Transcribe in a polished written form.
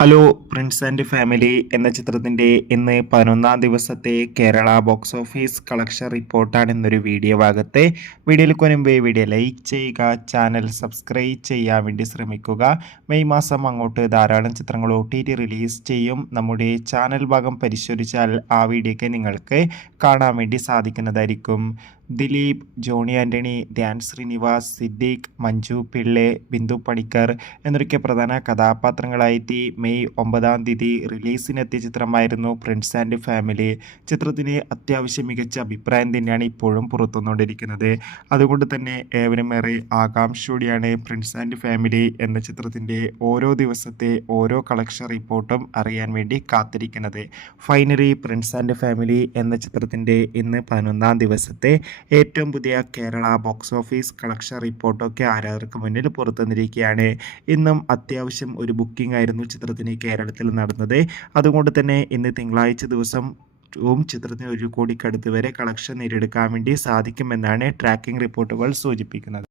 Hello Prince and family എന്ന ചിത്രത്തിൻ്റെ ഇന്ന് 11ാം ദിവസത്തെ കേരള ബോക്സ് ഓഫീസ് കളക്ഷൻ റിപ്പോർട്ടാണ് ഇന്നൊരു വീഡിയോ ഭാഗത്തെ. വീഡിയോയിൽ മുൻപേ വീഡിയോ ലൈക്ക് ചെയ്യുക, ചാനൽ സബ്സ്ക്രൈബ് ചെയ്യാൻ വേണ്ടി ശ്രമിക്കുക. മെയ് മാസം അങ്ങോട്ട് ധാരാളം ചിത്രങ്ങൾ OTT റിലീസ് ചെയ്യും. നമ്മുടെ ചാനൽ ഭാഗം പരിശോധിച്ചാൽ ആ വീഡിയോയ്ക്ക് നിങ്ങൾക്ക് കാണാൻ വേണ്ടി സാധിക്കുന്നതായിരിക്കും. ദിലീപ്, ജോണി ആൻ്റണി, ധ്യാൻ ശ്രീനിവാസ്, സിദ്ദീഖ്, മഞ്ജു പിള്ളെ, ബിന്ദു പണിക്കർ എന്നൊക്കെ പ്രധാന കഥാപാത്രങ്ങളായിട്ട് മെയ് 9-ാം തീയതി റിലീസിനെത്തിയ ചിത്രമായിരുന്നു പ്രിൻസ് ആൻഡ് ഫാമിലി. ചിത്രത്തിന് അത്യാവശ്യം മികച്ച അഭിപ്രായം തന്നെയാണ് ഇപ്പോഴും പുറത്തുവന്നുകൊണ്ടിരിക്കുന്നത്. അതുകൊണ്ട് തന്നെ ഏവരും ഏറെ ആകാംക്ഷയോടെയാണ് പ്രിൻസ് ആൻഡ് ഫാമിലി എന്ന ചിത്രത്തിൻ്റെ ഓരോ ദിവസത്തെ ഓരോ കളക്ഷൻ റിപ്പോർട്ടും അറിയാൻ വേണ്ടി കാത്തിരിക്കുന്നത്. ഫൈനലി പ്രിൻസ് ആൻഡ് ഫാമിലി എന്ന ചിത്രത്തിൻ്റെ ഇന്ന് 11ാം ദിവസത്തെ ഏറ്റവും പുതിയ കേരള ബോക്സ് ഓഫീസ് കളക്ഷൻ റിപ്പോർട്ടൊക്കെ ആരാധകർക്ക് മുന്നിൽ പുറത്തുവന്നിരിക്കുകയാണ്. ഇന്നും അത്യാവശ്യം ഒരു ബുക്കിംഗ് ആയിരുന്നു ചിത്രത്തിന് കേരളത്തിൽ നടന്നത്. അതുകൊണ്ട് തന്നെ ഇന്ന് തിങ്കളാഴ്ച ദിവസം ചിത്രത്തിന് 1 കോടിക്കടുത്ത് വരെ കളക്ഷൻ നേടിയെടുക്കാൻ വേണ്ടി സാധിക്കുമെന്നാണ് ട്രാക്കിംഗ് റിപ്പോർട്ടുകൾ സൂചിപ്പിക്കുന്നത്.